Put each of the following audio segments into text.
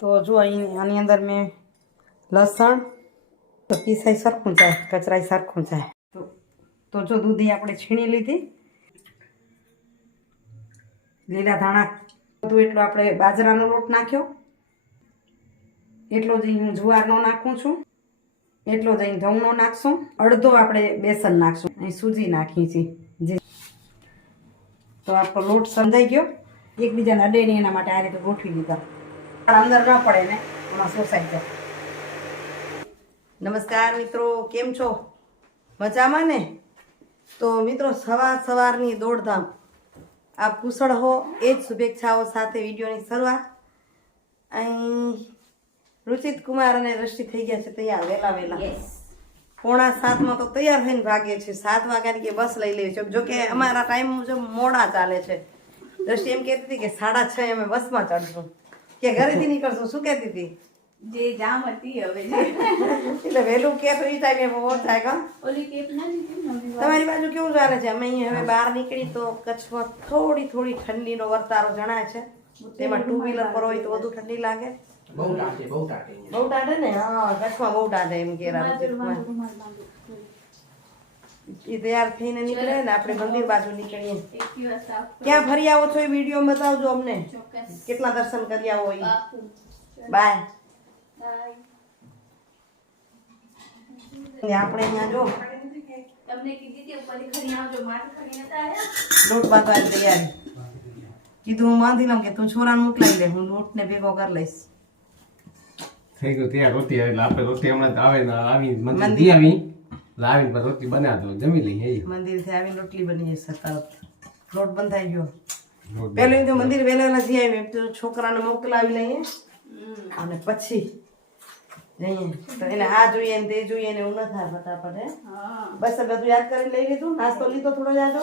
તો જો અહીં, આની અંદર મેં લસણ, તો પીસાઈ સરખું જાય, કચરાઈ સરખું જાય. તો જો દૂધી આપણે છીણી લીધી. લીલા ધાણા, બધું એટલો આપણે બાજરાનો લોટ નાખ્યો. એટલો જ હું જુવારનો નાખું છું. એટલો જ અહીં ઘઉંનો નાખશું. અડધો આપણે બેસન નાખશું. અહીં સૂજી નાખી છીએ જે તો આપણો લોટ સંધાઈ ગયો. એકબીજાને અડે નહીં એના માટે આ રીતે ગોઠવી દીધા. અંદર ન પડે ને એમાં શોષાઈ જાય નમસ્કાર મિત્રો કેમ છો? મજામાં ને? તો મિત્રો સવાર સવારની દોડધામ. આ કુશળ હો એ જ શુભેચ્છાઓ સાથે વિડીયોની શરૂઆત. અહીં રુચિત કુમાર અને દ્રષ્ટિ થઈ ગયા છે તૈયાર વહેલા વહેલા. પોણા સાતમાં તો તૈયાર થઈને ભાગે છે. સાત વાગ્યાની કે બસ લઈ લેવી છે. જોકે અમારા ટાઈમ મુજબ મોડા ચાલે છે. દ્રષ્ટિ એમ કહેતી હતી કે સાડા છ અમે બસમાં ચડશું. કે ઘરેથી નીકળશું? શું કહેતી હતી? જે જામ હતી હવે. એટલે વહેલું કે તો થાય ટાઈમે બહુ થાય કા? ઓલી કેપ ના લીધી. તમારી બાજુ કેવું ચાલે છે? અમે અહીં હવે બહાર નીકળી તો કચ્છમાં થોડી થોડી ઠંડીનો વર્તારો જણાય છે. તેમાં ટુ વ્હીલર પર હોય તો વધુ ઠંડી લાગે. બહુ ટાટે બહુ ટાટે બહુ ટાટે ને? હા કચ્છમાં બહુ ટાટે એમ કે એ તૈયાર થઈને નીકળે ને આપણે મંદિર બાજુ નીકળીએ. ક્યાં ફરી આવો છો એ વીડિયો બતાવજો અમને. કેટલા દર્શન કરી આવો એ. બાય. આપણે અહીંયા જો. તમને કીધી લોટ બાંધવાની તૈયારી. હું બાંધી લઉં કે તું છોરાને મોકલાવી દે હું લોટને ભેગો કરી લઈશ. થઈ ગયું ત્યાં રોટી એટલે આપણે રોટી હમણાં આવે ને આવી મંદિર આવી. એટલે પછી રોટલી બનાવ દો જમી લઈએ એ મંદિરથી આવીને રોટલી બની જશે તરત. લોટ બંધાઈ ગયો. રોટ પેલું તો મંદિર વહેલા નથી આવી તો છોકરાને મોકલાવી લઈએ. અને પછી જઈએ. તો એને આ જોઈએ ને તે જોઈએ ને એવું ન થાય ફટાફટ હે? બસ બધું યાદ કરીને લઈ લીધું. નાસ્તો લીધો થોડો જાજો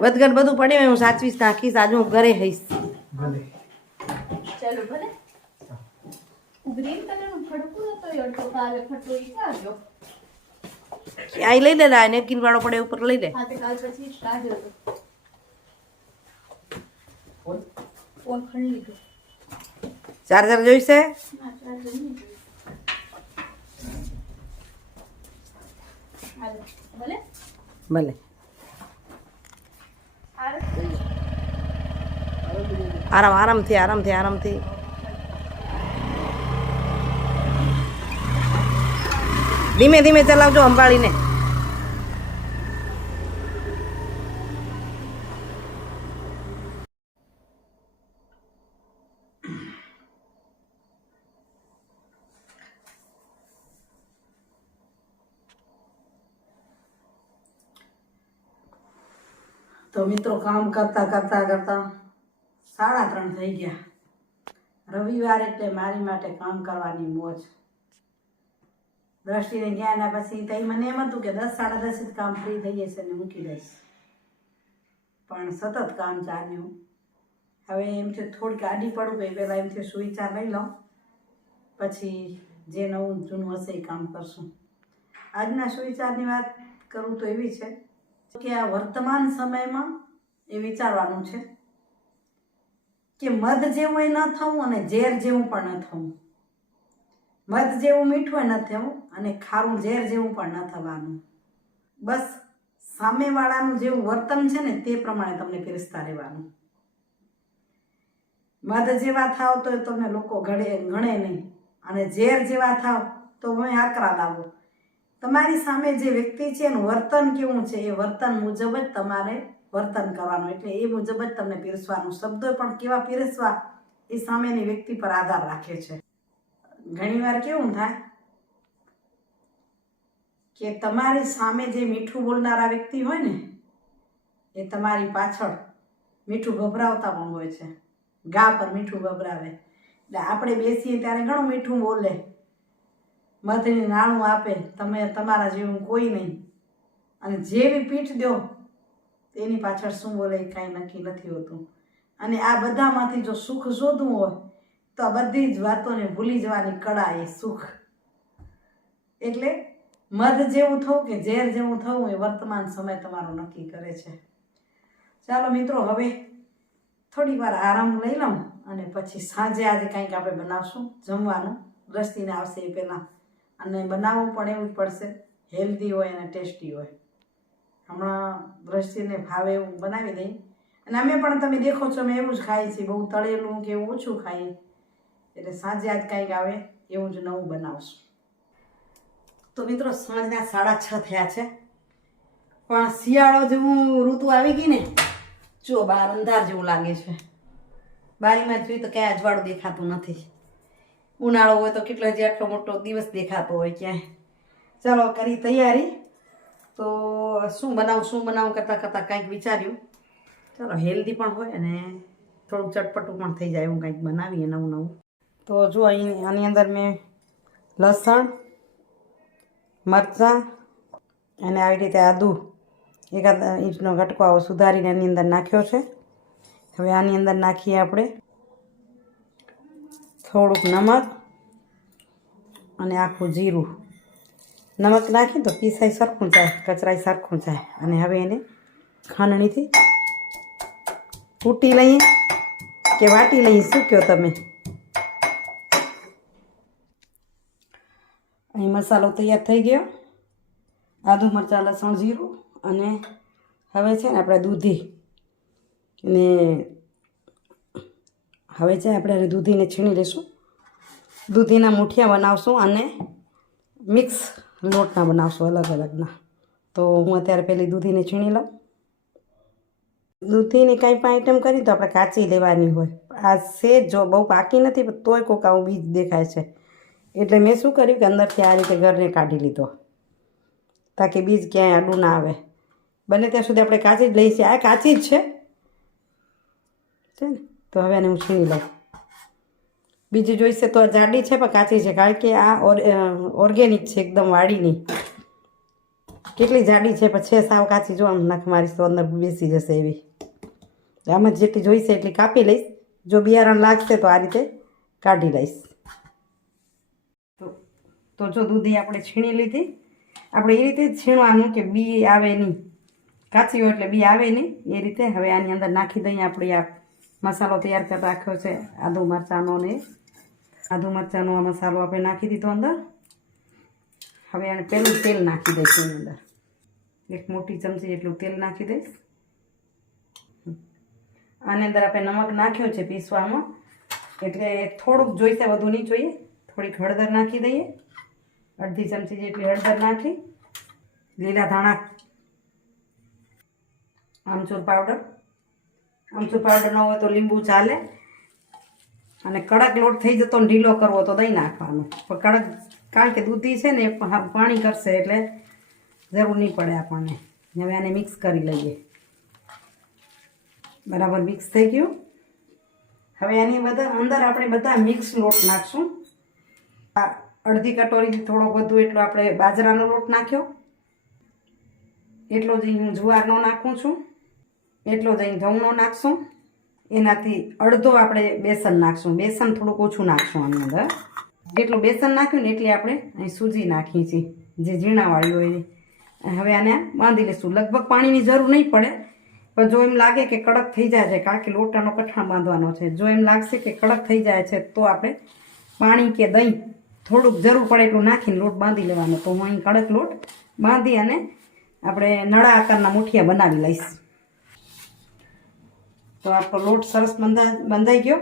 વધઘટ બધું પડ્યું હોય હું સાચવીશ નાખીશ આજે હું ઘરે હઈશ ચાલો ભલે. ગ્રીન કલરનું ફડકું હતો અડધો કાલે ફટો ઈ ક્યાં ગયો લઈ લે આ નેપકિન વાળો પડે ઉપર લઈ લે. હા તે કાલ પછી લીધો. ચાર્જર જોઈશે? ના ચાર્જર નહીં જોયું. ભલે. ભલે. આરામ આરામથી આરામથી આરામથી. ધીમે ધીમે ચલાવજો સંભાળીને તો મિત્રો કામ કરતાં કરતાં કરતાં સાડા ત્રણ થઈ ગયા. રવિવાર એટલે મારી માટે કામ કરવાની મોજ. દ્રષ્ટિને ગયા એના પછી તઈ મને એમ હતું કે દસ સાડા દસ જ કામ ફ્રી થઈ જશે ને મૂકી દઈશ. પણ સતત કામ ચાલ્યું. હવે એમથી થોડીક આડી પડું ગઈ પહેલાં એમથી સુવિચાર લઈ લઉં. પછી જે નવું જૂનું હશે એ કામ કરશું. આજના સુવિચારની વાત કરું તો એવી છે. કે આ વર્તમાન સમયમાં એ વિચારવાનું છે કે મધ જેવું ન થવું અને ઝેર જેવું પણ ન થવું. મધ જેવું મીઠું ન થવું અને ખારું ઝેર જેવું પણ ન થવાનું. બસ સામેવાળાનું જેવું વર્તન છે ને તે પ્રમાણે તમને પીરસતા રહેવાનું. મધ જેવા થાવ તો તમને લોકો ઘડે ગણે નહીં. અને ઝેર જેવા થાવ તો હું આકરા લાવો. તમારી સામે જે વ્યક્તિ છે એનું વર્તન કેવું છે, એ વર્તન મુજબ જ તમારે વર્તન કરવાનું. એટલે એ મુજબ જ તમને પીરસવાનું. શબ્દો પણ કેવા પીરસવા, એ સામેની વ્યક્તિ પર આધાર રાખે છે. ઘણીવાર કેવું થાય કે તમારી સામે જે મીઠું બોલનારા વ્યક્તિ હોય ને, એ તમારી પાછળ મીઠું ગભરાવતા પણ હોય છે. ગા પર મીઠું ગભરાવે. એટલે આપણે બેસીએ ત્યારે ઘણું મીઠું બોલે. મધની નાણું આપે, તમે તમારા જેવું કોઈ નહીં. અને જેવી પીઠ દો, તેની પાછળ શું બોલે કાંઈ નક્કી નથી હોતું. અને આ બધામાંથી જો સુખ શોધવું હોય, તો આ બધી જ વાતોને ભૂલી જવાની કળા એ સુખ. એટલે મધ જેવું થવું કે ઝેર જેવું થવું એ વર્તમાન સમય તમારો નક્કી કરે છે. ચાલો મિત્રો, હવે થોડી વાર આરામ લઈ લઉં અને પછી સાંજે આજે કંઈક આપણે બનાવશું, જમવાનું. દ્રષ્ટિને આવશે એ પહેલાં. અને બનાવવું પણ એવું જ પડશે. હેલ્ધી હોય અને ટેસ્ટી હોય. હમણાં દ્રષ્ટિને ભાવે એવું બનાવી દઈ. અને અમે પણ તમે દેખો છો, અમે એવું જ ખાઈએ છીએ. બહુ તળેલું કે એવું ઓછું ખાઈએ. એટલે સાંજે આજ કંઈક આવે, એવું જ નવું બનાવશું. તો મિત્રો, સાંજના સાડા છ થયા છે. પણ શિયાળો જેવું ઋતુ આવી ગઈ ને, જો બહાર અંધાર જેવું લાગે છે. બારીમાં જોઈ તો ક્યાંય અજવાળું દેખાતું નથી. ઉનાળો હોય તો કેટલો જે આટલો મોટો દિવસ દેખાતો હોય ક્યાંય. ચાલો કરી તૈયારી. તો શું બનાવું શું બનાવું કરતાં કરતાં કંઈક વિચાર્યું. ચાલો હેલ્ધી પણ હોય અને થોડુંક ચટપટું પણ થઈ જાય એવું કંઈક બનાવીએ નવું નવું. તો જો અહીં, આની અંદર મેં લસણ, મરચાં અને આવી રીતે આદુ એકાદ ઇંચનો ગટકો આવો સુધારીને એની અંદર નાખ્યો છે. હવે આની અંદર નાખીએ આપણે થોડુંક નમક અને આખું જીરું. નમક નાખી તો પીસાઈ સરખું જાય, કચરાઈ સરખું જાય. અને હવે એને ખાંડણીથી કૂટી લઈએ કે વાટી લઈએ, શું કહો તમે? અહીં મસાલો તૈયાર થઈ ગયો. આદુ મરચાં, લસણ, જીરું અને હવે છે ને આપણે દૂધી. ને હવે છે, આપણે હવે દૂધીને છીણી લઈશું દૂધીના મુઠિયા બનાવશું અને મિક્સ લોટના બનાવશું અલગ અલગના. તો હું અત્યારે પહેલી દૂધીને છીણી લઉં. દૂધીની કંઈ પણ આઈટમ કરી તો આપણે કાચી લેવાની હોય. આ સેજ જો બહુ પાકી નથી તોય કોક આવું બીજ દેખાય છે. એટલે મેં શું કર્યું કે અંદરથી આ રીતે ઘરને કાઢી લીધો. તાકી બીજ ક્યાંય આડું ના આવે. બને ત્યાં સુધી આપણે કાચી જ લઈએ છીએ. આ કાચી જ છે. છે ને? તો હવે આને હું છીણી લઉં. બીજી જોઈશે તો જાડી છે, પણ કાચી છે, કારણ કે આ ઓર ઓર્ગેનિક છે, એકદમ વાડીની. કેટલી જાડી છે, પણ છે સાવ કાચી. જો આમ નખ મારીશ તો અંદર બેસી જશે એવી. આમાં જેટલી જોઈશે એટલી કાપી લઈશ. જો બિયારણ લાગશે તો આ રીતે કાઢી લઈશ. તો જો દૂધી આપણે છીણી લીધી. આપણે એ રીતે છીણવાનું કે બી આવે નહીં. કાચી હોય એટલે બી આવે નહીં. એ રીતે હવે આની અંદર નાખી દઈએ આપણે આ મસાલો તૈયાર કરી રાખ્યો છે. આદુ મરચાંનો ને આદુ મરચાંનો આ મસાલો આપણે નાખી દીધો અંદર. હવે એને પહેલું તેલ નાખી દઈશું એની અંદર. એક મોટી ચમચી જેટલું તેલ નાખી દઈશ. આની અંદર આપણે નમક નાખ્યો છે પીસવામાં. એટલે થોડુંક જોઈશે, વધુ નહીં જોઈએ. થોડીક હળદર નાખી દઈએ. અડધી ચમચી જેટલી હળદર નાખી. લીલા ધાણા. આમચૂર પાવડર. આમચૂર પાવડર ન હોય તો લીંબુ ચાલે. અને કડક લોટ થઈ જતો ઢીલો કરવો તો દહીં નાખવાનો. પણ કડક, કારણ કે દૂધી છે ને પાણી કરશે એટલે જરૂર નહીં પડે આપણને. હવે આને મિક્સ કરી લઈએ. બરાબર મિક્સ થઈ ગયું? હવે આની બધા, અંદર આપણે બધા મિક્સ લોટ નાખશું. આ અડધી કટોરીથી થોડો વધુ એટલો આપણે બાજરાનો લોટ નાખ્યો. એટલો જ હું જુવારનો નાખું છું. એટલો અહીં ઘઉંનો નાખશું. એનાથી અડધો આપણે બેસન નાખશું. બેસન થોડુંક ઓછું નાખશું આની અંદર. જેટલું બેસન નાખ્યું ને એટલી આપણે અહીં સૂજી નાખીએ છીએ જે ઝીણાવાળી હોય હવે આને બાંધી લઈશું લગભગ પાણીની જરૂર નહીં પડે. પણ જો એમ લાગે કે કડક થઈ જાય છે, કારણ કે લોટાનો કઠણ બાંધવાનો છે. જો એમ લાગશે કે કડક થઈ જાય છે, તો આપણે પાણી કે દહીં થોડુંક જરૂર પડે એટલું નાખીને લોટ બાંધી લેવાનો. તો હું અહીં કડક લોટ બાંધી અને આપણે નળા આકારના મુઠિયા બનાવી લઈશ. તો આપણો લોટ સરસ બંધા બંધાઈ ગયો.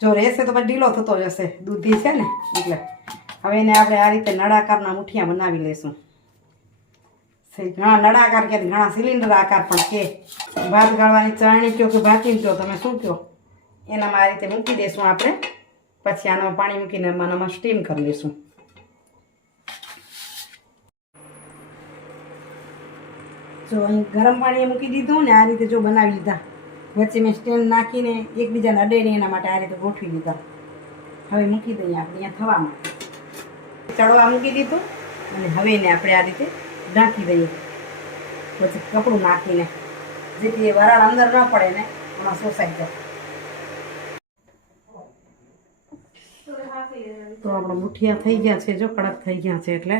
જો રહેશે તો પછી ઢીલો થતો જશે. દૂધી છે ને, એટલે. હવે એને આપણે આ રીતે નળાકારના મુઠિયા બનાવી લઈશું. ઘણા નળાકાર કે ઘણા સિલિન્ડર આકાર પણ કે. ભાત ગાળવાની ચાણી કહો કે ભાતી કહો તમે શું કહો એનામાં આ રીતે મૂકી દઈશું આપણે. પછી આનામાં પાણી મૂકીને આનામાં સ્ટીમ કરી લઈશું. જો અહીં ગરમ પાણીએ મૂકી દીધું ને, આ રીતે જો બનાવી લીધા. વચ્ચે મેં સ્ટેન્ડ નાખીને એકબીજાને અડે એના માટે આ રીતે ગોઠવી દીધા. હવે મૂકી દઈએ આપણે, અહીંયા થવા માટે. ચડવા મૂકી દીધું અને હવે એને આપણે આ રીતે ઢાંકી દઈએ. પછી કપડું નાખીને, જેથી એ વરાળ અંદર ન પડે ને એમાં શોષાઈ જાય. તો આપણે મુઠિયા થઈ ગયા છે જો કડક થઈ ગયા છે એટલે.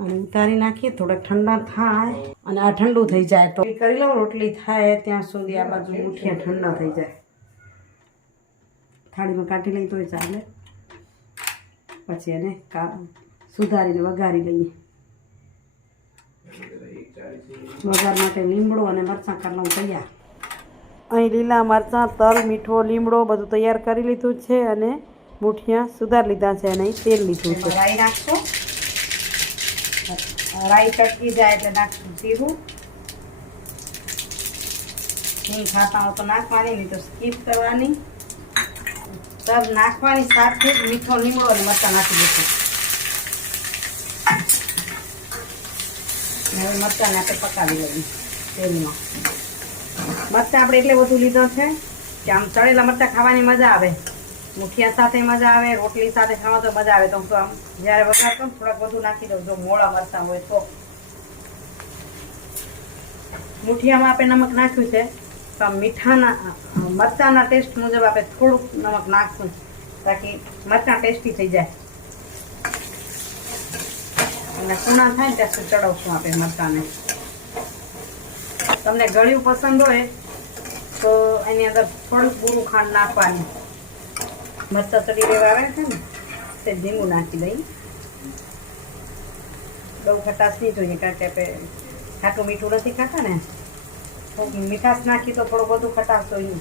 અને ઉતારી નાખીએ, થોડાક ઠંડા થાય અને આ ઠંડુ થઈ જાય તો કરી લઉં, રોટલી થાય ત્યાં સુધી આ બાજુ મુઠિયા ઠંડા થઈ જાય. થાળીમાં કાઢી લઈ તોય ચાલે. પછી એને સુધારીને વઘારી લઈએ. વઘાર માટે લીમડો અને મરચાં કાઢવાનું તૈયાર. અહીં લીલા મરચાં, તલ, મીઠો, લીમડો બધું તૈયાર કરી લીધું છે અને મુઠિયા સુધાર લીધા છે અને તેલ લીધું છે. નાખશું. રાઈ ચટકી જાય એટલે નાખશું જીરું નહીં ખાતા હું તો નાખવાની, નહીં તો સ્કીપ કરવાની. તબ નાખવાની સાથે મીઠો લીમડો અને મરચાં નાખી દઈશું. હવે મરચાંને આપણે પકાવી લઈએ તેલમાં. મરચાં આપણે એટલે બધું લીધો છે કે આમ તળેલા મરચાં ખાવાની મજા આવે. મુઠિયા સાથે મજા આવે, રોટલી સાથે ખાવા તો મજા આવે. તો હું આમ જ્યારે વઘાર કરું થોડાક વધુ નાખી દઉં. જો મોળા મરચાં હોય તો. મુઠિયામાં આપણે નમક નાખ્યું છે. તો મીઠાના મરચાના ટેસ્ટ મુજબ આપણે થોડુંક નમક નાખશું. તાકી મરચાં ટેસ્ટી થઈ જાય. અને કુણા થાય ને ત્યાં ચડાવશું આપણે મરચાંને. તમને ગળ્યું પસંદ હોય તો એની અંદર થોડુંક બુરું ખાંડ નાખવાની. મરચાં ચડી લેવા આવે છે ને, તે ધીમું નાખી દઈ. બહુ ખટાશ નહીં જોઈએ, કારણ કે આપણે ખાટું મીઠું નથી ખાતા ને. મીઠાશ નાખી તો થોડું બધું ખટાશ જોઈએ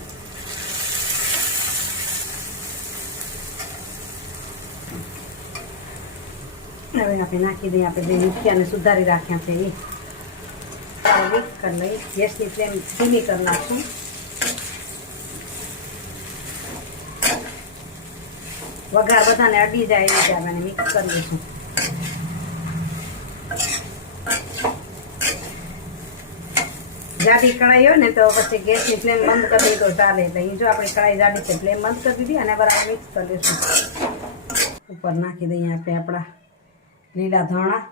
હવે આપણે નાખી દઈએ, આપણે જે મીઠિયાને સુધારી રાખ્યા છે એ. મિક્સ કરી લઈએ, ગેસની ફ્લેમ ધીમી કરી નાખશું. વઘાર બધાને અડી જાય એ રીતે આપણે મિક્સ કરી દઈશું જાડી કઢાઈ હોય ને તો પછી ગેસની ફ્લેમ બંધ કરી દઈએ તો ચાલે એટલે જો આપણી કઢાઈ જાડી છે ફ્લેમ બંધ કરી દીધી અને બરાબર મિક્સ કરી દઈશું. ઉપર નાખી દઈએ આપણે આપણા લીલા ધાણા.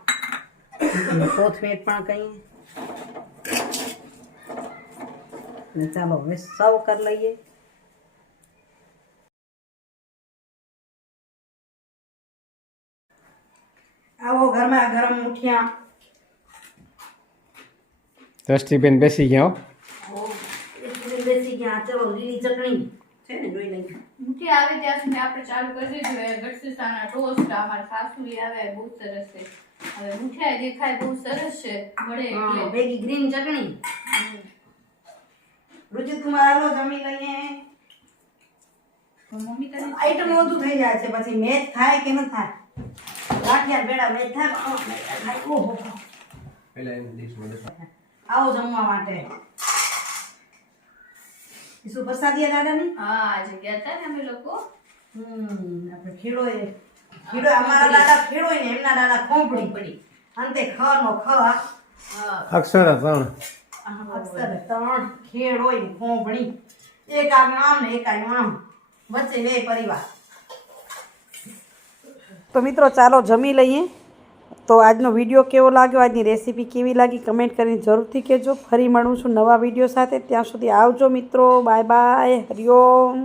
કોથમીર પણ કહીએ. ચાલો હવે સર્વ કરી લઈએ. આવો ઘરમાં ગરમ મુઠિયા દ્રષ્ટિબેન બેસી ગયા હો. આવો એટલે બેસી ગયા. ચલો લીલી ચટણી છે ને જોઈ લઈએ. મુઠી આવે ત્યાં સુધી આપણે ચાલુ કરી દીધું એ ગટસીસાના ટોસ્ટ અમારા સાસુરી આવે બહુ સરસ છે. હવે મુઠિયા દેખાય બહુ સરસ છે. મળે એટલે. ભેગી ગ્રીન ચટણી. રુચિત કુમાર હાલો જમી લઈએ. મમ્મી તને આઈટમ વધુ થઈ જાય છે પછી મેચ થાય કે ન થાય? ગાંઠિયા બેડા મેચ થાય ઓહો. પેલા એમ થાય. મને આવો જમવા માટે. શું પ્રસાદીયા દાદાની હા આજે ગયા હતા ને અમે લોકો. હમ આપણે ખેડોય ખેડો અમારા દાદા ખેડોય ને એમના દાદા ખોંપડી પડી. અંતે ખ નો ખ. અક્ષર ત્રણ. અક્ષર ત્રણ ખેડ હોય ખોંપડી. એક આ આમ ને એક આ આમ. વચ્ચે બે પરિવાર. તો મિત્રો, ચાલો જમી લઈએ. તો આજનો વીડિયો કેવો લાગ્યો? આજની રેસીપી કેવી લાગી? કમેન્ટ કરીને જરૂરથી કહેજો. ફરી મળું છું નવા વીડિયો સાથે. ત્યાં સુધી આવજો મિત્રો. Bye bye. હરિઓમ